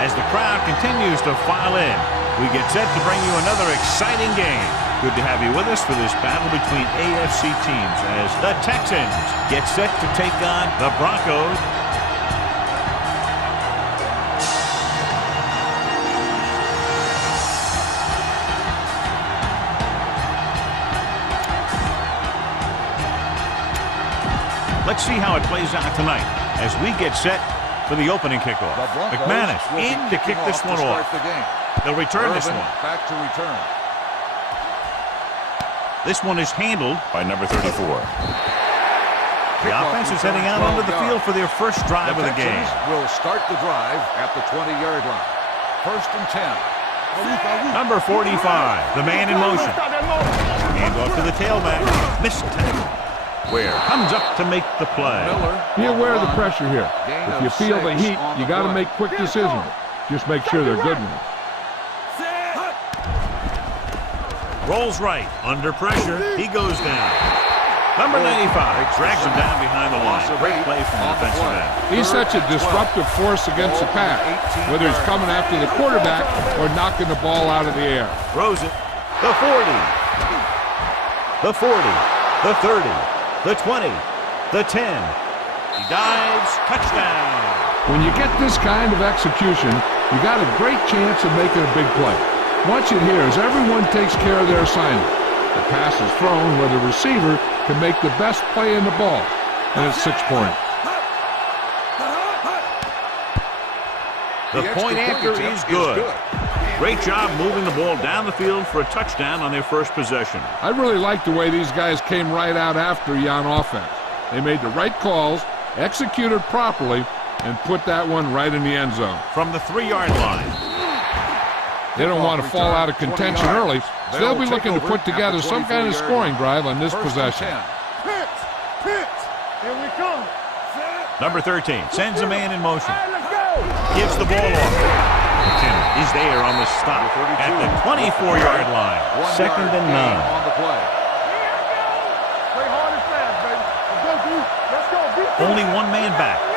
As the crowd continues to file in, we get set to bring you another exciting game. Good to have you with us for this battle between AFC teams as the Texans get set to take on the Broncos. Let's see how it plays out tonight as we get set for the opening kickoff. McManus in to kick this one off. They'll return this one. Back to return. This one is handled by number 34. The offense is heading out onto the field for their first drive of the game. Will start the drive at the 20-yard line. 1st and 10. Number 45, the man in motion. Hand off to the tailback. Missed tackle. Ware comes up to make the play. Be aware of the pressure here. If you feel the heat, you got to make quick decisions. Just make sure they're good ones. Rolls right. Under pressure. He goes down. Number 95 drags him down behind the line. Great play from the defensive end. He's such a disruptive force against the pass, whether he's coming after the quarterback or knocking the ball out of the air. Throws it. The 40. The 40. The 30. The 20, the 10, he dives, touchdown. When you get this kind of execution, you got a great chance of making a big play. Watch it here as everyone takes care of their assignment. The pass is thrown where the receiver can make the best play in the ball, and it's 6 points. The point after is good. Great job moving the ball down the field for a touchdown on their first possession. I really like the way these guys came right out after you on offense. They made the right calls, executed properly, and put that one right in the end zone. From the 3-yard line. They don't want to fall out of contention early, so they'll be looking to put together some kind of scoring drive on this possession. Here we come. Number 13 sends a man in motion. Gives the ball off. Is there on the stop at the 24-yard line. 2nd and 9. On the play. Play hard and fast, baby. Let's go. Only one man back. All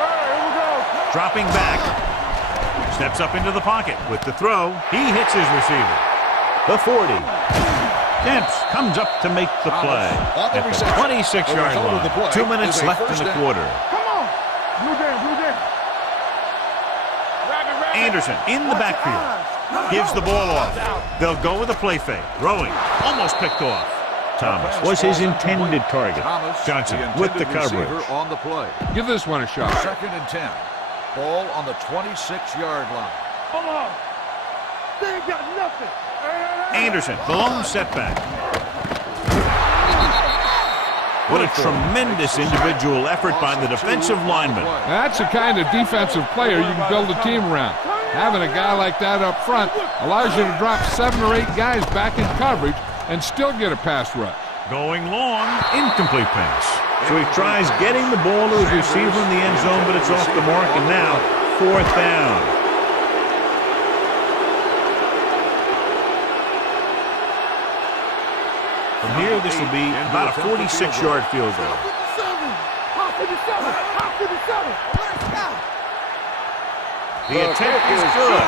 right, here we go. Dropping back. Steps up into the pocket with the throw. He hits his receiver. The 40. Kemps comes up to make the play at the 26-yard line. 2 minutes left in the quarter. Come on. Blue jam. Anderson in the backfield. Gives the ball off. They'll go with a play fake. Throwing. Almost picked off. Thomas was his intended target. Johnson with the coverage. On the play. Give this one a shot. 2nd and 10. Ball on the 26-yard line. Come on. They ain't got nothing. Anderson, the lone setback. What a tremendous individual effort by the defensive lineman. That's the kind of defensive player you can build a team around. Having a guy like that up front allows you to drop 7 or 8 guys back in coverage and still get a pass rush. Going long, incomplete pass. So he tries getting the ball to his receiver in the end zone, but it's off the mark, and now 4th down. From here, this will be about a 46-yard field goal. The attempt is good.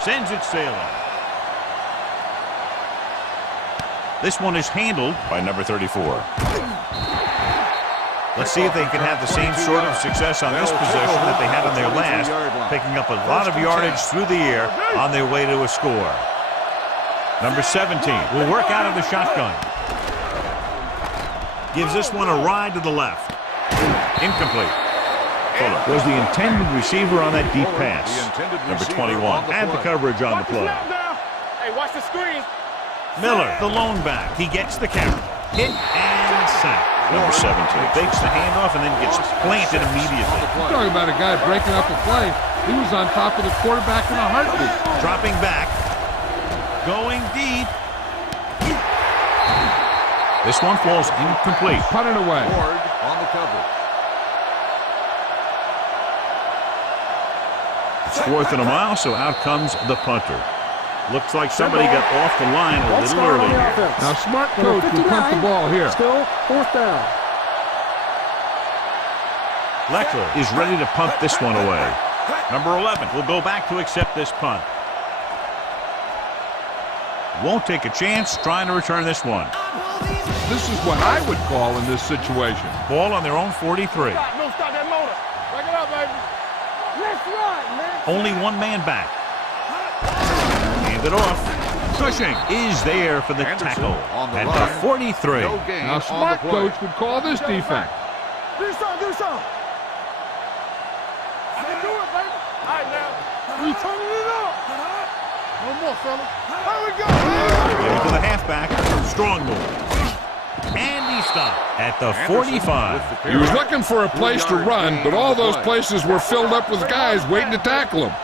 Sends it sailing. This one is handled by number 34. Let's see if they can have the same sort of success on this possession that they had on their last, picking up a lot of yardage through the air on their way to a score. Number 17 will work out of the shotgun. Gives this one a ride to the left. Incomplete. Fuller was the intended receiver on that deep pass. Number 21 had the coverage on the play. Hey, watch the screen. Miller, the lone back. He gets the carry. Hit and sack. Number 17 fakes the handoff and then gets planted immediately. You're talking about a guy breaking up a play. He was on top of the quarterback in a heartbeat. Dropping back. Going deep. This one falls incomplete. Put it away. Ward on the coverage. It's 4th and a mile, so out comes the punter. Looks like somebody got off the line a little early here. Now, smart coach will punt the ball here. Still 4th down. Leckler is ready to punt this one away. Number 11 will go back to accept this punt. Won't take a chance trying to return this one. This is what I would call in this situation. Ball on their own 43. No, stop that motor. Break it up, baby. Let's run, man. Only one man back. Hand it off. Cushing is there for the tackle at the 43. Now, smart coach would call this defense. Do something. I can do it, baby. All right, now. We turning it up. No more, fella. There we go. Give it to the halfback. Strong move. And he stopped at the 45. He was looking for a place to run, but all those places were filled up with guys waiting to tackle him.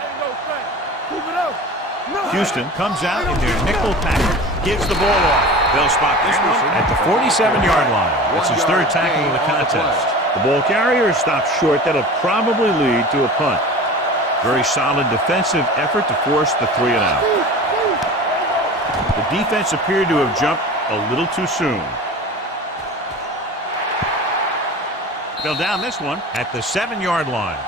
Houston comes out in their nickel package. Gives the ball off. They'll spot this one at the 47-yard line. That's his 3rd tackle of the contest. The ball carrier stops short. That'll probably lead to a punt. Very solid defensive effort to force the 3 and out. The defense appeared to have jumped a little too soon. They'll down this one at the 7-yard line.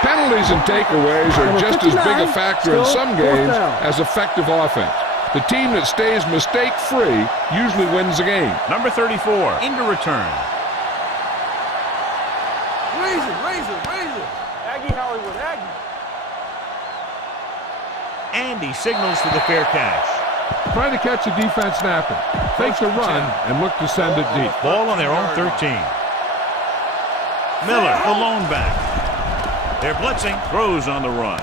Penalties and takeaways are just as big a factor in some games as effective offense. The team that stays mistake-free usually wins the game. Number 34 into return. Raise it. Aggie Hollywood, Aggie. And he signals for the fair catch. Trying to catch a defense snapping. Fakes a run and look to send it deep. Ball on their own 13. Miller, the lone back. They're blitzing. Throws on the run.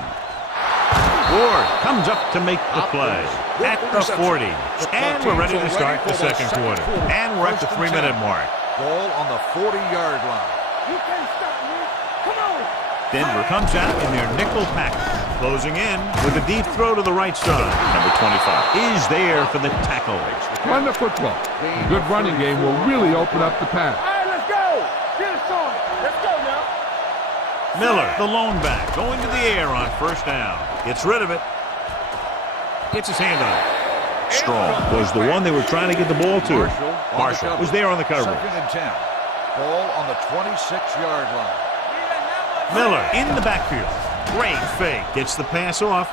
Ward comes up to make the play at the 40. And we're ready to start the second quarter. And we're at the 3-minute mark. Ball on the 40-yard line. You can't stop me. Come on. Denver comes out in their nickel package. Closing in with a deep throw to the right side. Number 25 is there for the tackle. Run the football. A good running game will really open up the pass. All right, let's go. Get it started. Let's go now. Miller, the lone back, going to the air on 1st down. Gets rid of it. Gets his hand on it. Strong was the one they were trying to get the ball to. Marshall was there on the coverage. 2nd and 10. Ball on the 26-yard line. Miller in the backfield. Great fake. Gets the pass off.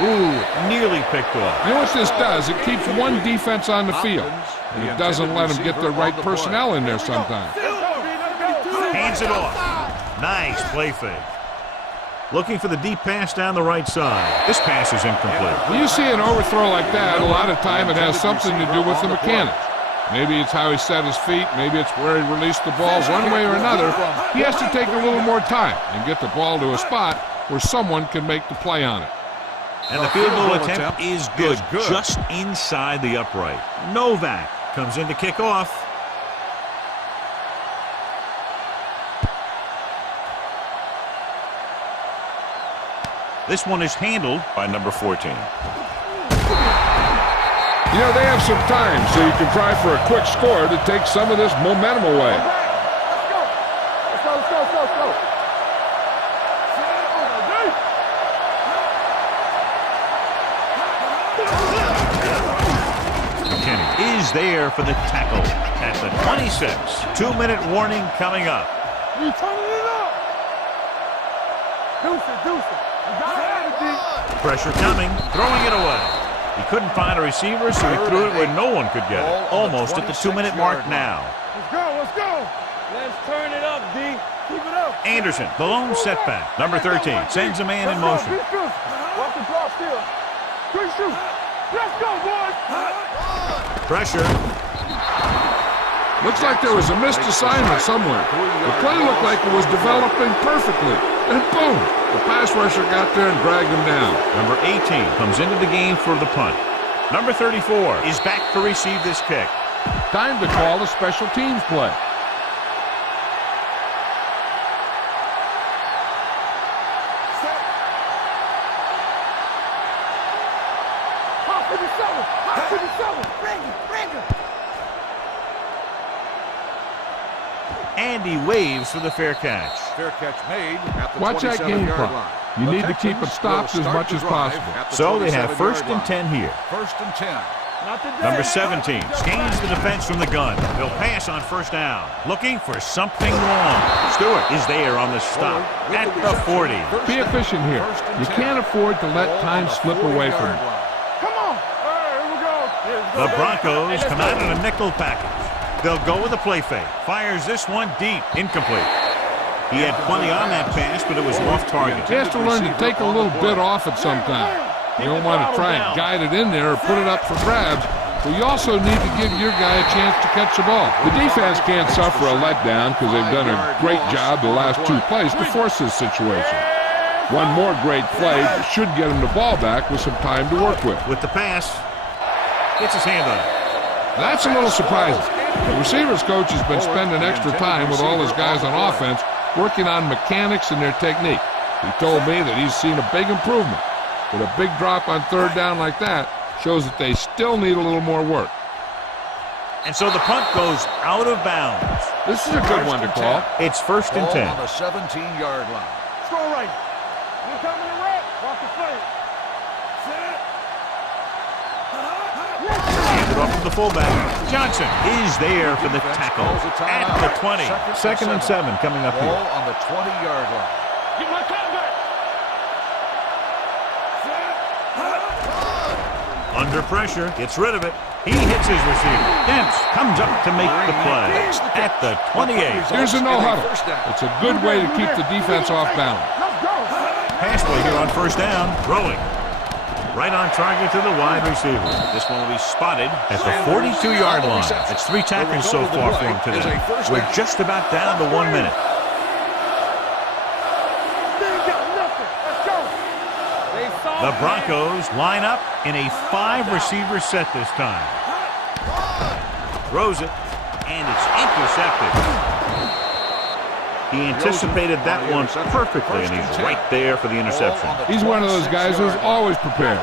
Ooh, nearly picked off. You know what this does? It keeps one defense on the field. And it doesn't let them get the right personnel in there sometimes. Hands it off. Nice play fake. Looking for the deep pass down the right side. This pass is incomplete. When you see an overthrow like that, a lot of time it has something to do with the mechanics. Maybe it's how he set his feet. Maybe it's where he released the ball. One way or another, he has to take a little more time and get the ball to a spot where someone can make the play on it. And the field goal attempt is good, just inside the upright. Novak comes in to kick off. This one is handled by number 14. You know, they have some time, so you can try for a quick score to take some of this momentum away. Let's go. McKinney is there for the tackle at the 26. 2-minute warning coming up. We turning it up. Deuce it. You gotta have it, D. Pressure coming, throwing it away. He couldn't find a receiver, so he threw it where no one could get it. Almost at the 2-minute mark now. Let's go. Let's turn it up, D. Keep it up. Anderson, the lone setback. Number 13 sends a man in motion. Watch the drop still. Quick shoot. Let's go, boys. Pressure. Looks like there was a missed assignment somewhere. The play looked like it was developing perfectly. And boom, the pass rusher got there and dragged him down. Number 18 comes into the game for the punt. Number 34 is back to receive this kick. Time to call a special teams play. And he waves for the fair catch. Fair catch made at the Watch that game 27-yard clock. line. You The need to keep it Texans stopped will as start much the as drive possible. at the So they have 27-yard first and line. 10 here. First and 10. Number 17 scans the defense from the gun. They'll pass on first down. Looking for something long. Stewart is there on the stop at the 40. Be efficient here. You can't afford to let time slip away from you. Come on. Here we go. The Broncos come out in a nickel package. They'll go with a play fake. Fires this one deep. Incomplete. He had plenty on that pass, but it was off target. He has to learn to take a little bit off at some time. You don't want to try and guide it in there or put it up for grabs, but you also need to give your guy a chance to catch the ball. The defense can't suffer a letdown because they've done a great job the last 2 plays to force this situation. One more great play should get him the ball back with some time to work with. With the pass, gets his hand on it. That's a little surprising. The receivers coach has been spending extra time with all his guys on offense working on mechanics and their technique. He told me that he's seen a big improvement. But a big drop on third down like that shows that they still need a little more work. And so the punt goes out of bounds. This is a good one to call. It's first and Ball 10. on the 17-yard line. Let's go right. We're coming to red. Watch the play. Handed off to the fullback. Johnson is there for the tackle at the 20. Second and 7 coming up Ball here. on the 20-yard line. Get my cat back. Under pressure, gets rid of it. He hits his receiver. Dents comes up to make the play at the 28. Here's a no-huddle. It's a good way to keep the defense off balance. Let's go. Pass play here on first down. Throwing. Right on target to the wide receiver. This one will be spotted at the 42-yard line. It's 3 tackles so far for him today. We're just about down to 1 minute. The Broncos line up in a 5-receiver set this time. Throws it, and it's intercepted. He anticipated that one perfectly, and he's right there for the interception. He's one of those guys who's always prepared.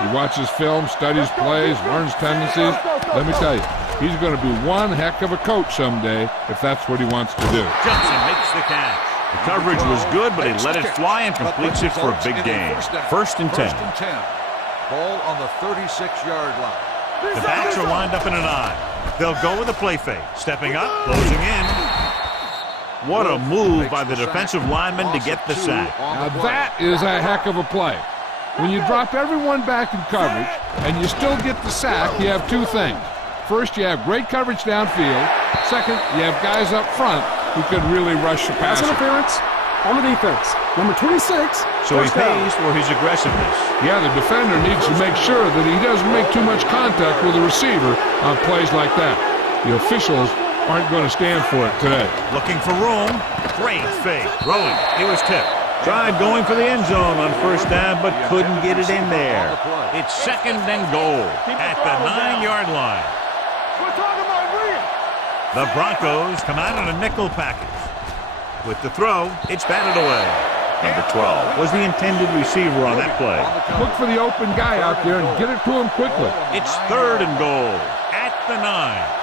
He watches film, studies plays, learns tendencies. Let me tell you, he's going to be one heck of a coach someday if that's what he wants to do. Johnson makes the catch. The coverage was good, but he let it fly and completes it for a big gain. First and 10. Ball on the 36-yard line. The backs are lined up in an I. They'll go with a play fake. Stepping up, closing in. What a move by the defensive lineman to get the sack. Now that is a heck of a play. When you drop everyone back in coverage and you still get the sack, you have 2 things. First, you have great coverage downfield. Second, you have guys up front who can really rush the passer. Pass interference on the defense. Number 26. So he pays for his aggressiveness. Yeah, the defender needs to make sure that he doesn't make too much contact with the receiver on plays like that. The officials aren't going to stand for it today. Looking for room. Great fake. Throwing. He was tipped. Tried going for the end zone on first down, but couldn't get it in there. It's second and goal at the 9-yard line. We're talking about real. The Broncos come out in a nickel package. With the throw, it's batted away. Number 12 was the intended receiver on that play. Look for the open guy out there and get it to him quickly. It's third and goal at the 9.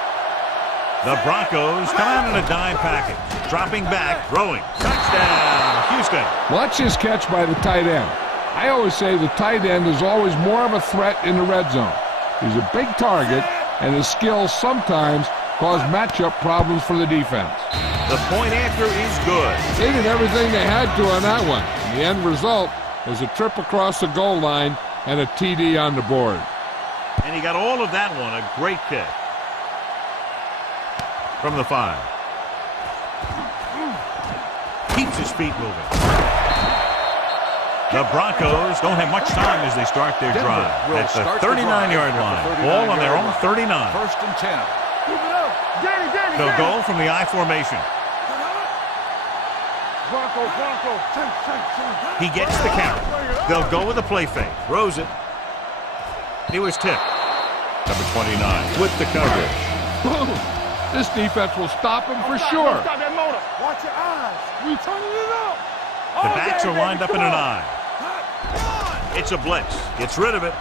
The Broncos come out in a dime package. Dropping back, throwing. Touchdown, Houston. Watch his catch by the tight end. I always say the tight end is always more of a threat in the red zone. He's a big target, and his skills sometimes cause matchup problems for the defense. The point after is good. They did everything they had to on that one. The end result was a trip across the goal line and a TD on the board. And he got all of that one, a great kick. From the 5. Keeps his feet moving. The Broncos don't have much time as they start their drive. At the 39-yard line. Ball on their own 39. First and 10. They'll go from the I formation. He gets the count. They'll go with a play fake. Throws it. He was tipped. Number 29 with the coverage. Boom! This defense will stop him for sure. Stop that motor. Watch your eyes. We turning it up. The backs are lined up in an I. It's a blitz. Gets rid of it.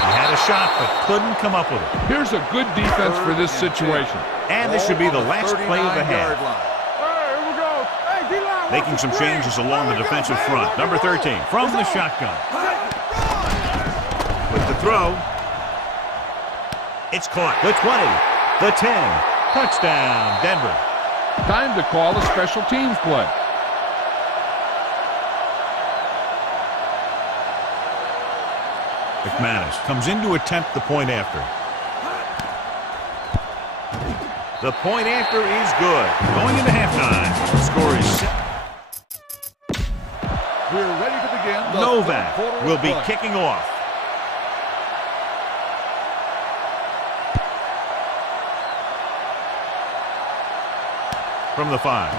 He had a shot, but couldn't come up with it. Here's a good defense for this situation. And this should be the last play of the half. Hey, here we go. Hey, D-line, Making some changes along the defensive front. Number 13 from the shotgun. With the throw. It's caught. The 20. The 10. Touchdown, Denver. Time to call a special teams play. McManus comes in to attempt the point after. The point after is good. Going into halftime. The score is set. We're ready to begin. Novak will be kicking off. From the 5.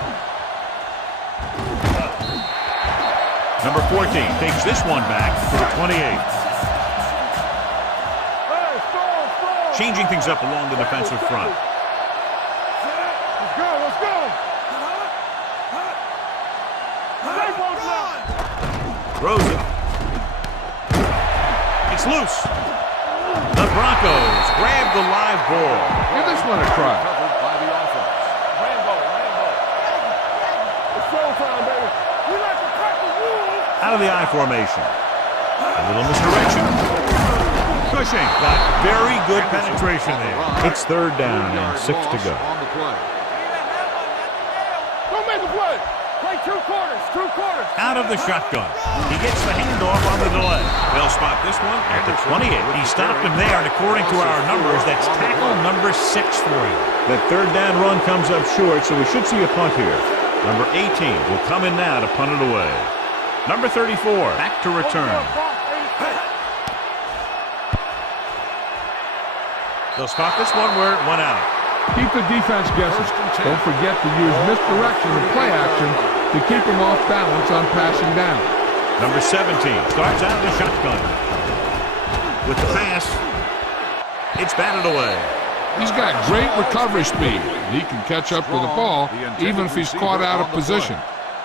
Number 14 takes this one back to the 28. Changing things up along the defensive front. Let's go, let's go. Throws it. It's loose. The Broncos grab the live ball. Give this one a try. Covered by the offense. It's showtime, baby. We like to crack the rules. Out of the I formation. A little misdirection. Cushing got very good penetration there. It's third down and 6 to go. Don't make a play. Play 2 quarters, 2 quarters. Out of the shotgun. He gets the handoff on the delay. They'll spot this one at the 28. He stopped him there, and according to our numbers, that's tackle number 6 for him. That third down run comes up short, so we should see a punt here. Number 18 will come in now to punt it away. Number 34 back to return. They'll spot this one where it went out. Keep the defense guessing. Don't forget to use misdirection and play action to keep them off balance on passing down. Number 17 starts out in the shotgun. With the pass, it's batted away. He's got great recovery speed. He can catch up with the ball even if he's caught out of position.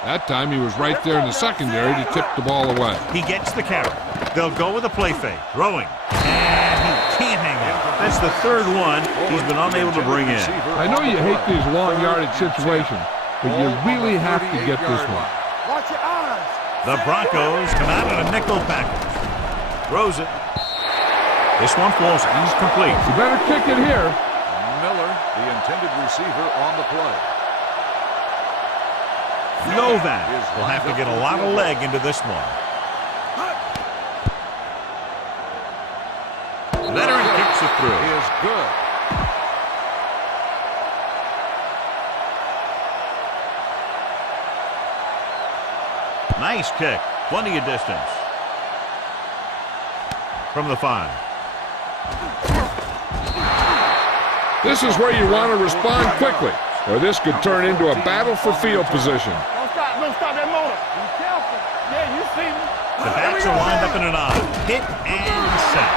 That time he was right there in the secondary to tip the ball away. He gets the carry. They'll go with a play fake. Throwing. And he can't hang out. That's the third one he's been unable to bring in. I know you hate these long yardage situations, but you really have to get this one. Watch your eyes. The Broncos come out in a nickel package. Throws it. This one falls incomplete. You better kick it here. Miller, the intended receiver, on the play. Novak will have to get a lot of leg into this one. Veteran kicks it through. Is good. Nice kick. Plenty of distance. From the 5. This is where you want to respond quickly, or this could turn into a battle for field position. Don't stop that motor. Be careful. Yeah, you see me. The backs are lined up in an I. Hit and set.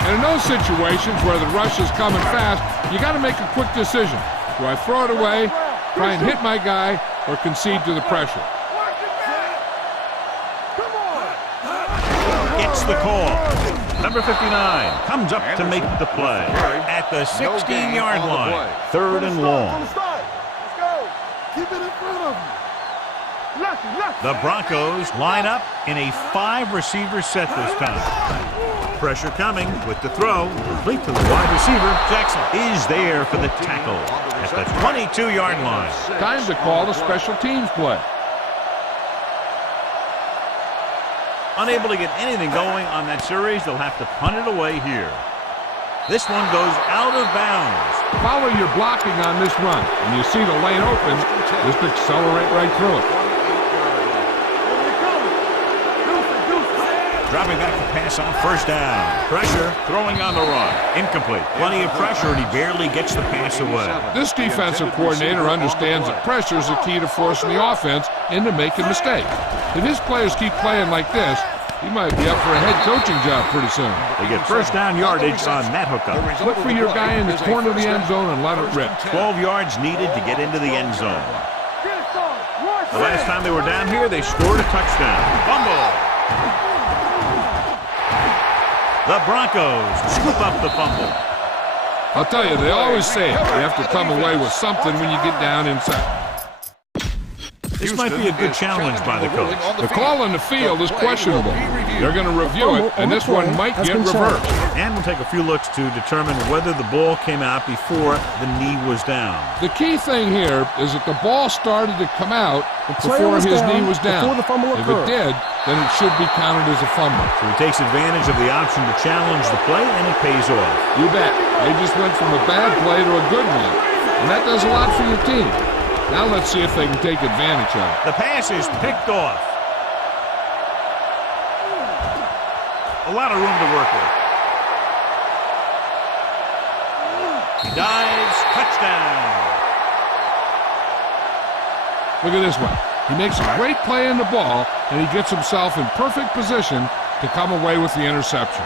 And in those situations where the rush is coming fast, you got to make a quick decision. Do I throw it away, try and hit my guy, or concede to the pressure? Gets the call. Number 59 comes up to make the play at the 16-yard line. Third and long. Let's go. Keep it in front of you. The Broncos line up in a 5-receiver set this time. Pressure coming with the throw. Complete to the wide receiver. Jackson is there for the tackle at the 22-yard line. Time to call a special teams play. Unable to get anything going on that series, they'll have to punt it away here. This one goes out of bounds. Follow your blocking on this run. When you see the lane open, just accelerate right through it. Dropping back to pass on first down. Pressure, throwing on the run. Incomplete. Plenty of pressure, and he barely gets the pass away. This defensive coordinator understands that pressure is the key to forcing the offense into making mistakes. If his players keep playing like this, he might be up for a head coaching job pretty soon. They get first down yardage on that hookup. Look for your guy in the corner of the end zone and let it rip. 12 yards needed to get into the end zone. The last time they were down here, they scored a touchdown. Fumble. The Broncos scoop up the fumble. I'll tell you, they always say it. You have to come away with something when you get down inside. This might be a good challenge by the coach. The call on the field is questionable. They're going to review it, and this one might get reversed. And we'll take a few looks to determine whether the ball came out before the knee was down. The key thing here is that the ball started to come out before his knee was down. If it did, then it should be counted as a fumble. So he takes advantage of the option to challenge the play, and it pays off. You bet. They just went from a bad play to a good one, and that does a lot for your team. Now let's see if they can take advantage of it. The pass is picked off. A lot of room to work with. He dives. Touchdown. Look at this one. He makes a great play in the ball, and he gets himself in perfect position to come away with the interception.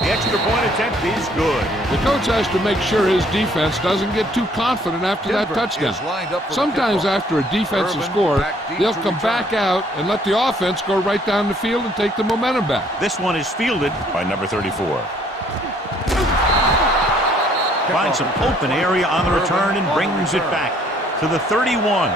The extra point attempt is good. The coach has to make sure his defense doesn't get too confident after that touchdown. Sometimes after a defensive score, they'll come back out and let the offense go right down the field and take the momentum back. This one is fielded by number 34. Finds some open area on the return and brings it back to the 31.